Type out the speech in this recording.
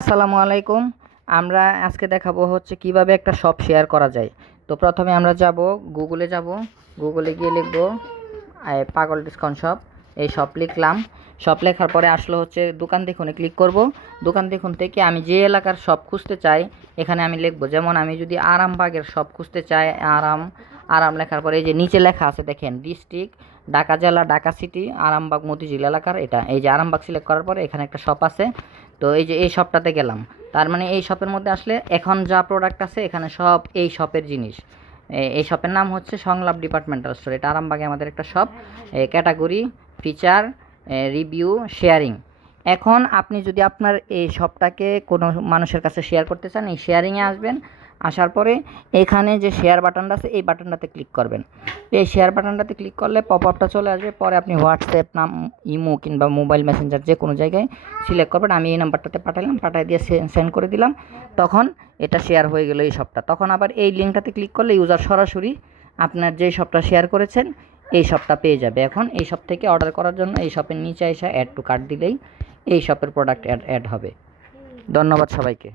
আসসালামু আলাইকুম। আমরা আজকে দেখাবো হচ্ছে কিভাবে একটা শপ শেয়ার করা যায়। তো প্রথমে আমরা যাব গুগলে যাব। গুগলে গিয়ে লিখব পাগল ডিসকাউন্ট শপ। এই শপ লিখলাম। শপ লেখার পরে আসলো হচ্ছে দোকান দেখুনে ক্লিক করব। দোকান দেখুন থেকে আমি যে এলাকার শপ খুঁজতে চাই এখানে আমি লিখব। যেমন আমি যদি আরামবাগের শপ খুঁজতে চাই, আরাম লেখার পরে এই যে নিচে লেখা আছে দেখেন, ডিস্ট্রিক্ট ঢাকা জেলা, ঢাকা সিটি, আরামবাগ মতিঝিল এলাকার এটা। এই যে আরামবাগ সিলেক্ট করার পরে এখানে একটা শপ আছে। তো এই যে এই শপটাতে গেলাম। তার মানে এই শপের মধ্যে আসলে এখন যা প্রোডাক্ট আছে এখানে সব এই শপের জিনিস। এই শপের নাম হচ্ছে সংলাপ ডিপার্টমেন্টাল স্টোর। এটা আরামবাগে আমাদের একটা shop. Category, feature, review, sharing. এখন আপনি যদি আপনার এই শপটাকে কোনো মানুষের কাছে শেয়ার করতে চান, এই শেয়ারিংয়ে আসবেন। আসার পরে এখানে যে শেয়ার বাটনটা আছে এই বাটনটাতে ক্লিক করবেন। এই শেয়ার বাটনটাতে ক্লিক করলে পপ আপটা চলে আসবে। পরে আপনি হোয়াটসঅ্যাপ, ইমো কিংবা মোবাইল মেসেঞ্জার যে কোনো জায়গায় সিলেক্ট করবেন। আমি এই নাম্বারটাতে পাঠালাম, পাঠিয়ে দিয়ে সেন্ড করে দিলাম। তখন এটা শেয়ার হয়ে গেল এই শপটা। তখন আবার এই লিঙ্কটাতে ক্লিক করলে ইউজার সরাসরি আপনার যে শপটা শেয়ার করেছেন এই শপটা পেয়ে যাবে। এখন এই শপ থেকে অর্ডার করার জন্য এই শপের নিচে এসে অ্যাড টু কার্ট দিলেই এই শপের প্রোডাক্ট অ্যাড হবে। ধন্যবাদ সবাইকে।